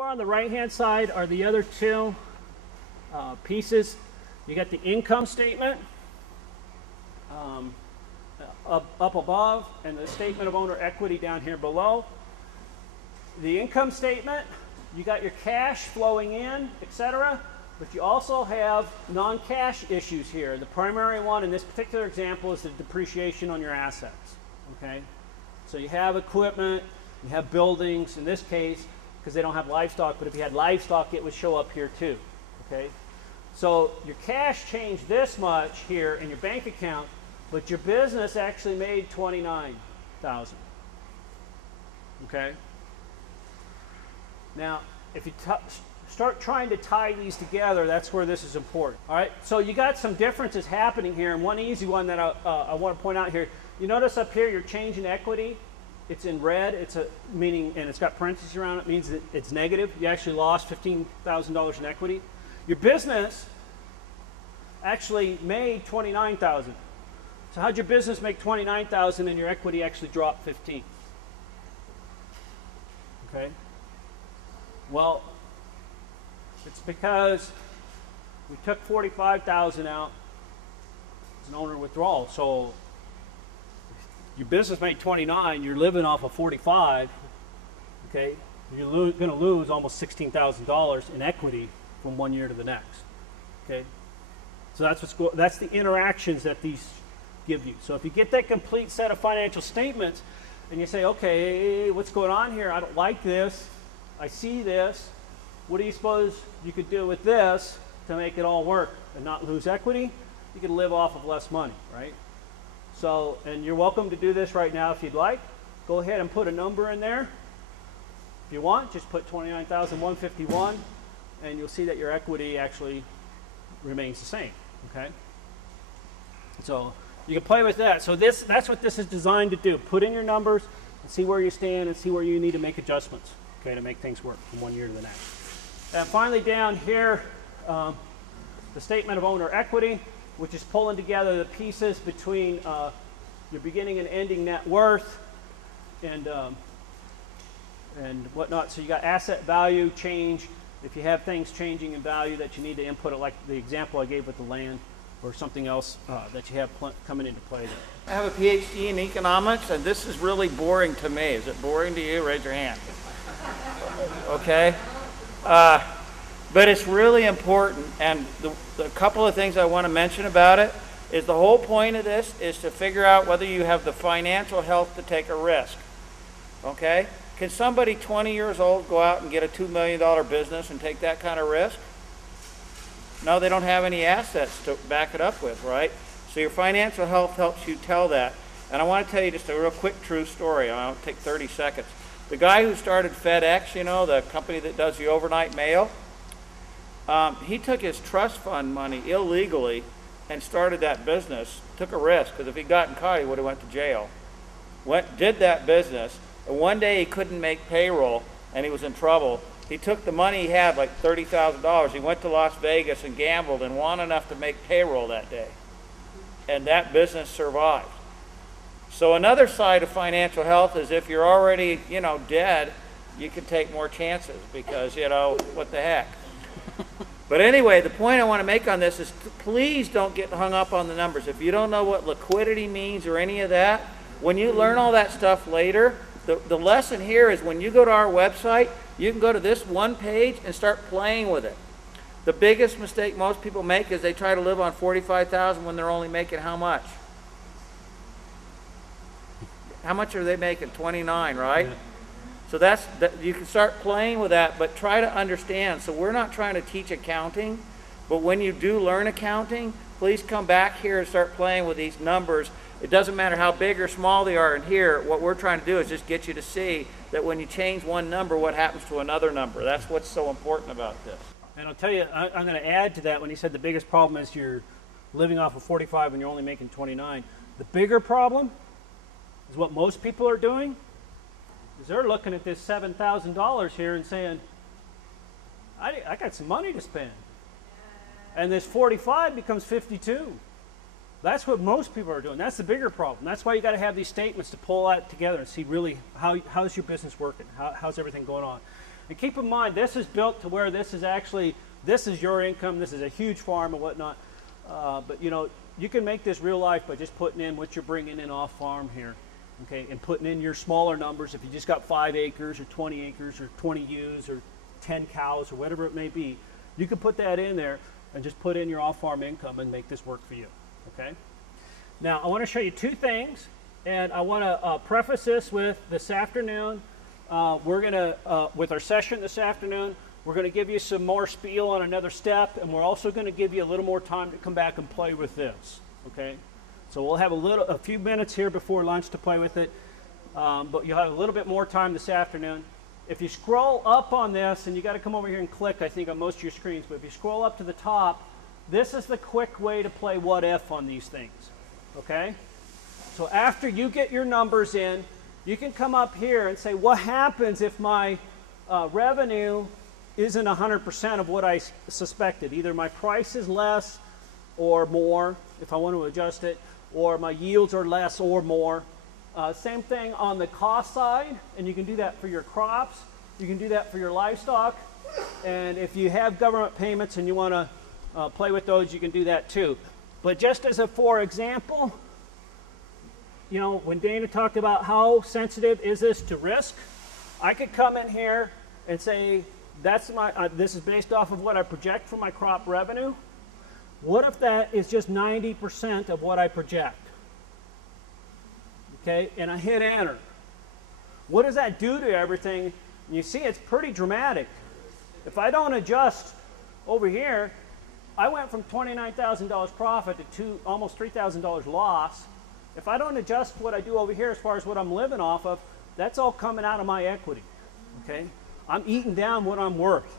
Over on the right-hand side are the other two pieces. You got the income statement up above and the statement of owner equity down here below. The income statement, you got your cash flowing in, etc. But you also have non-cash issues here. The primary one in this particular example is the depreciation on your assets. Okay, so you have equipment, you have buildings. In this case, because they don't have livestock, but if you had livestock, it would show up here too. Okay, so your cash changed this much here in your bank account, but your business actually made $29,000. Okay. Now, if you start trying to tie these together, that's where this is important. All right. So you got some differences happening here, and one easy one that I want to point out here. You notice up here your change in equity. It's in red. It's a meaning, and it's got parentheses around it. Means that it's negative. You actually lost $15,000 in equity. Your business actually made $29,000. So how'd your business make $29,000 and your equity actually dropped $15,000? Okay. Well, it's because we took $45,000 out as an owner withdrawal. So your business made $29,000, you're living off of $45,000. Okay, you're going to lose almost $16,000 in equity from one year to the next. Okay, so that's the interactions that these give you. So if you get that complete set of financial statements and you say, okay, what's going on here? I don't like this. I see this. What do you suppose you could do with this to make it all work and not lose equity? You could live off of less money, right? So, and you're welcome to do this right now if you'd like. Go ahead and put a number in there. If you want, just put $29,151, and you'll see that your equity actually remains the same, okay? So you can play with that. So that's what this is designed to do. Put in your numbers and see where you stand and see where you need to make adjustments, okay, to make things work from one year to the next. And finally down here, the statement of owner equity, which is pulling together the pieces between your beginning and ending net worth and whatnot. So you got asset value change. If you have things changing in value that you need to input it, like the example I gave with the land, or something else that you have coming into play there. I have a PhD in economics, and this is really boring to me. Is it boring to you? Raise your hand. Okay. But it's really important, and the couple of things I want to mention about it is the whole point of this is to figure out whether you have the financial health to take a risk. Okay? Can somebody 20 years old go out and get a $2 million business and take that kind of risk? No, they don't have any assets to back it up with, right? So your financial health helps you tell that. And I want to tell you just a real quick true story. I'll take 30 seconds. The guy who started FedEx, you know, the company that does the overnight mail, he took his trust fund money illegally and started that business. Took a risk, because if he'd gotten caught, he would have went to jail. Did that business, and one day he couldn't make payroll, and he was in trouble. He took the money he had, like $30,000. He went to Las Vegas and gambled and won enough to make payroll that day. And that business survived. So another side of financial health is if you're already, you know, dead, you can take more chances because, you know, what the heck. But anyway, the point I want to make on this is please don't get hung up on the numbers. If you don't know what liquidity means or any of that, when you learn all that stuff later, the lesson here is when you go to our website, you can go to this one page and start playing with it. The biggest mistake most people make is they try to live on $45,000 when they're only making how much? How much are they making? 29, right? Yeah. So you can start playing with that, but try to understand. So we're not trying to teach accounting, but when you do learn accounting, please come back here and start playing with these numbers. It doesn't matter how big or small they are in here. What we're trying to do is just get you to see that when you change one number, what happens to another number. That's what's so important about this. And I'll tell you, I'm going to add to that when he said the biggest problem is you're living off of 45 and you're only making 29. The bigger problem is what most people are doing is they're looking at this $7,000 here and saying, I got some money to spend. And this 45 becomes 52. That's what most people are doing. That's the bigger problem. That's why you got to have these statements to pull that together and see really how's your business working, how's everything going on. And keep in mind, this is built to where this is actually, this is your income, this is a huge farm and whatnot. But you know, you can make this real life by just putting in what you're bringing in off farm here, okay, and putting in your smaller numbers. If you just got 5 acres or 20 acres or 20 ewes or 10 cows or whatever it may be, you can put that in there and just put in your off farm income and make this work for you, okay? Now, I want to show you 2 things, and I want to preface this with this afternoon. We're going to, with our session this afternoon, we're going to give you some more spiel on another step, and we're also going to give you a little more time to come back and play with this, okay? So we'll have a few minutes here before lunch to play with it, but you'll have a little bit more time this afternoon. If you scroll up on this, and you got to come over here and click, I think, on most of your screens, but if you scroll up to the top, this is the quick way to play what if on these things, okay? So after you get your numbers in, you can come up here and say, what happens if my revenue isn't 100% of what I suspected? Either my price is less or more, if I want to adjust it, or my yields are less or more. Same thing on the cost side, and you can do that for your crops. You can do that for your livestock. And if you have government payments and you want to play with those, you can do that too. But just as a for example, you know, when Dana talked about how sensitive is this to risk, I could come in here and say, that's my, this is based off of what I project for my crop revenue. What if that is just 90% of what I project? Okay, and I hit enter. What does that do to everything? You see, it's pretty dramatic. If I don't adjust over here, I went from $29,000 profit to almost $3,000 loss. If I don't adjust what I do over here as far as what I'm living off of, that's all coming out of my equity, okay? I'm eating down what I'm worth.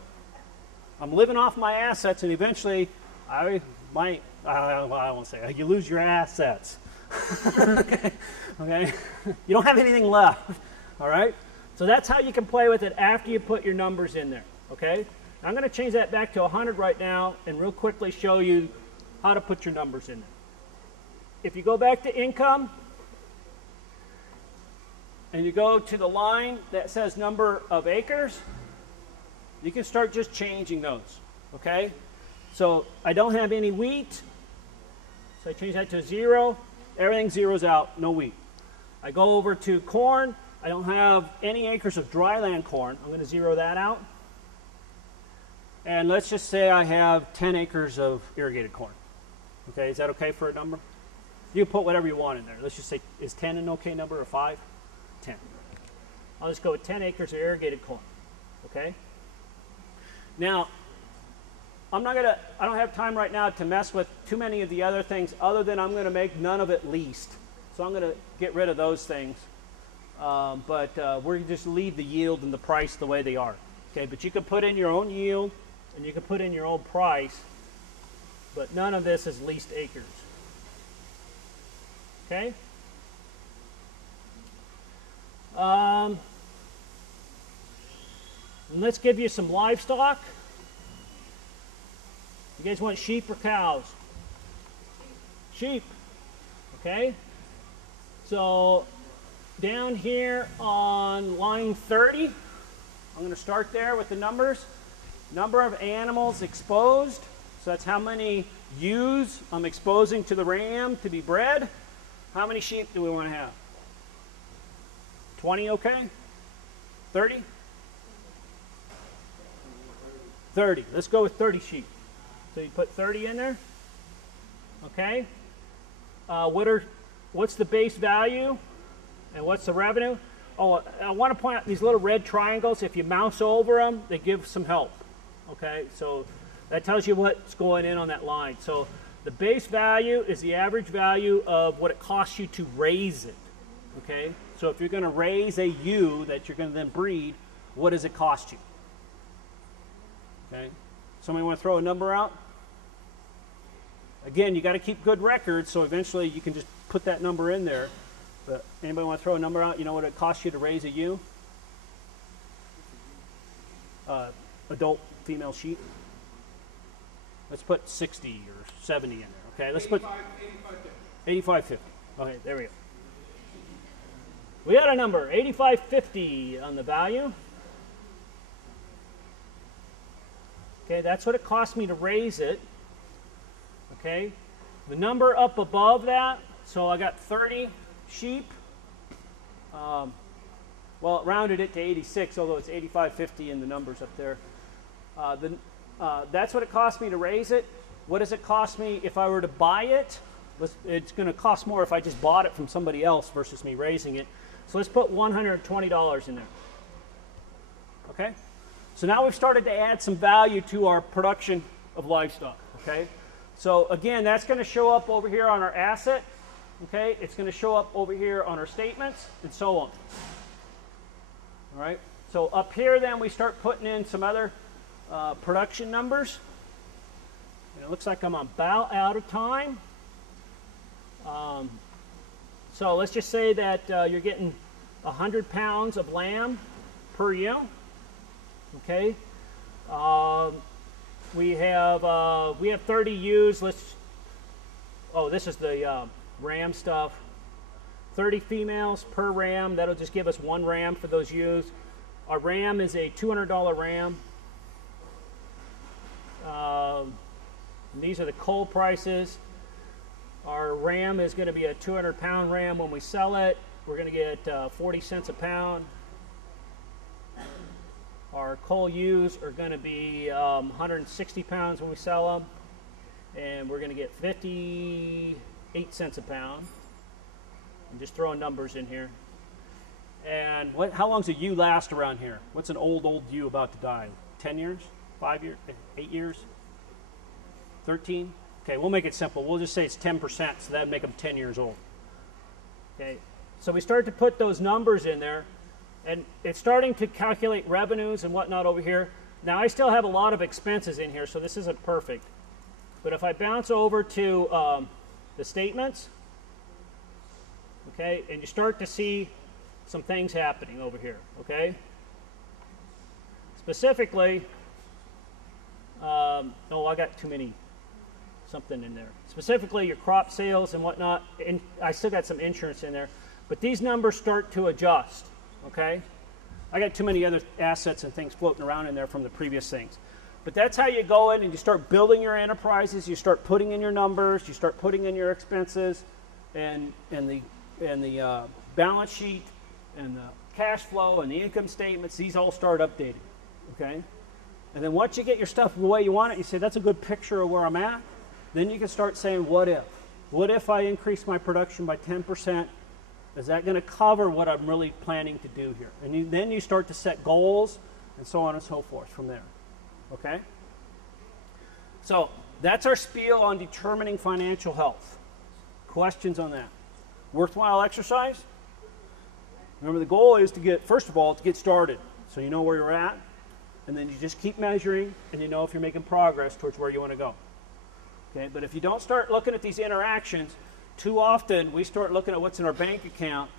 I'm living off my assets, and eventually I might, I won't say, you lose your assets. Okay? Okay? You don't have anything left, all right? So that's how you can play with it after you put your numbers in there, okay? I'm going to change that back to 100 right now and real quickly show you how to put your numbers in there. If you go back to income and you go to the line that says number of acres, you can start just changing those, okay? So I don't have any wheat, so I change that to 0. Everything zeroes out, no wheat. I go over to corn. I don't have any acres of dryland corn. I'm going to 0 that out. And let's just say I have 10 acres of irrigated corn. Okay, is that okay for a number? You can put whatever you want in there. Let's just say, is 10 an okay number or 5? 10. I'll just go with 10 acres of irrigated corn. Okay? Now, I don't have time right now to mess with too many of the other things other than I'm going to make none of it leased. So I'm going to get rid of those things. But we're going to just leave the yield and the price the way they are. Okay, but you can put in your own yield and you can put in your own price, but none of this is leased acres. Okay? And let's give you some livestock. You guys want sheep or cows? Sheep. Okay? So down here on line 30, I'm going to start there with the numbers. Number of animals exposed. So that's how many ewes I'm exposing to the ram to be bred. How many sheep do we want to have? 20, okay? 30? 30. Let's go with 30 sheep. So you put 30 in there. Okay? What's the base value? And what's the revenue? Oh, I want to point out these little red triangles. If you mouse over them, they give some help. Okay? So that tells you what's going in on that line. So the base value is the average value of what it costs you to raise it. Okay? So if you're going to raise a ewe that you're going to then breed, what does it cost you? Okay? Somebody want to throw a number out? Again, you got to keep good records, so eventually you can just put that number in there. But anybody want to throw a number out? You know what it costs you to raise a ewe? Adult female sheep. Let's put 60 or 70 in there. Okay, let's put 85.50. Okay, there we go. We got a number, 85.50 on the value. Okay, that's what it cost me to raise it. Okay, the number up above that, so I got 30 sheep. Well, it rounded it to 86, although it's 85.50 in the numbers up there. That's what it cost me to raise it. What does it cost me if I were to buy it? It's going to cost more if I just bought it from somebody else versus me raising it. So let's put $120 in there. Okay? So now we've started to add some value to our production of livestock. Okay? So again, that's going to show up over here on our asset. Okay? It's going to show up over here on our statements and so on. All right? So up here then we start putting in some other production numbers. And it looks like I'm about out of time. So let's just say that you're getting 100 pounds of lamb per ewe. Okay. We have 30 ewes. This is the ram stuff. 30 females per ram. That'll just give us one ram for those ewes. Our ram is a $200 ram. These are the coal prices. Our ram is going to be a 200-pound ram when we sell it. We're going to get 40 cents a pound. Our coal ewes are going to be 160 pounds when we sell them. And we're going to get 58 cents a pound. I'm just throwing numbers in here. And how long does a ewe last around here? What's an old ewe about to die? 10 years? 5 years? 8 years? 13? Okay, we'll make it simple. We'll just say it's 10%, so that'd make them 10 years old. Okay, so we start to put those numbers in there, and it's starting to calculate revenues and whatnot over here. Now, I still have a lot of expenses in here, so this isn't perfect. But if I bounce over to the statements, okay, and you start to see some things happening over here, okay? Specifically, oh, I got too many something in there. Specifically, your crop sales and whatnot, and I still got some insurance in there, but these numbers start to adjust, okay? I got too many other assets and things floating around in there from the previous things. But that's how you go in and you start building your enterprises, you start putting in your numbers, you start putting in your expenses, and the balance sheet, and the cash flow, and the income statements, these all start updating, okay? And then once you get your stuff the way you want it, you say, that's a good picture of where I'm at. Then you can start saying, what if? What if I increase my production by 10%? Is that going to cover what I'm really planning to do here? And then you start to set goals and so on and so forth from there. Okay? So that's our spiel on determining financial health. Questions on that? Worthwhile exercise? Remember, the goal is to get, first of all, to get started. So you know where you're at. And then you just keep measuring, and you know if you're making progress towards where you want to go. Okay, but if you don't start looking at these interactions, too often we start looking at what's in our bank account,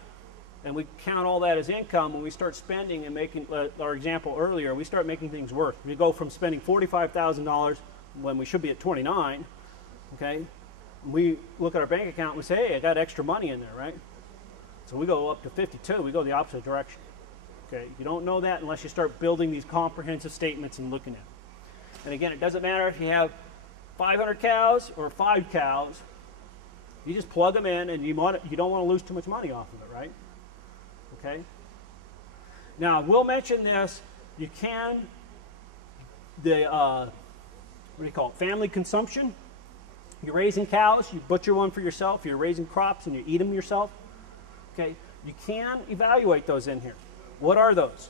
and we count all that as income when we start spending and making, our example earlier, we start making things work. We go from spending $45,000 when we should be at 29, okay? We look at our bank account and we say, hey, I got extra money in there, right? So we go up to 52, we go the opposite direction. Okay, you don't know that unless you start building these comprehensive statements and looking at them. And again, it doesn't matter if you have 500 cows or 5 cows. You just plug them in, and you don't want to lose too much money off of it, right? Okay. Now, we'll mention this. You can what do you call it? Family consumption. You're raising cows. You butcher one for yourself. You're raising crops, and you eat them yourself. Okay. You can evaluate those in here. What are those?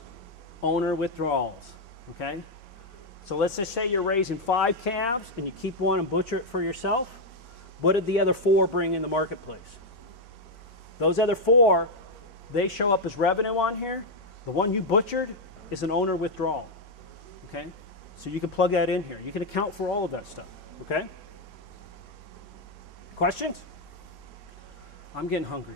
Owner withdrawals, okay? So let's just say you're raising 5 calves and you keep one and butcher it for yourself. What did the other 4 bring in the marketplace? Those other 4, they show up as revenue on here. The one you butchered is an owner withdrawal, okay? So you can plug that in here. You can account for all of that stuff, okay? Questions? I'm getting hungry.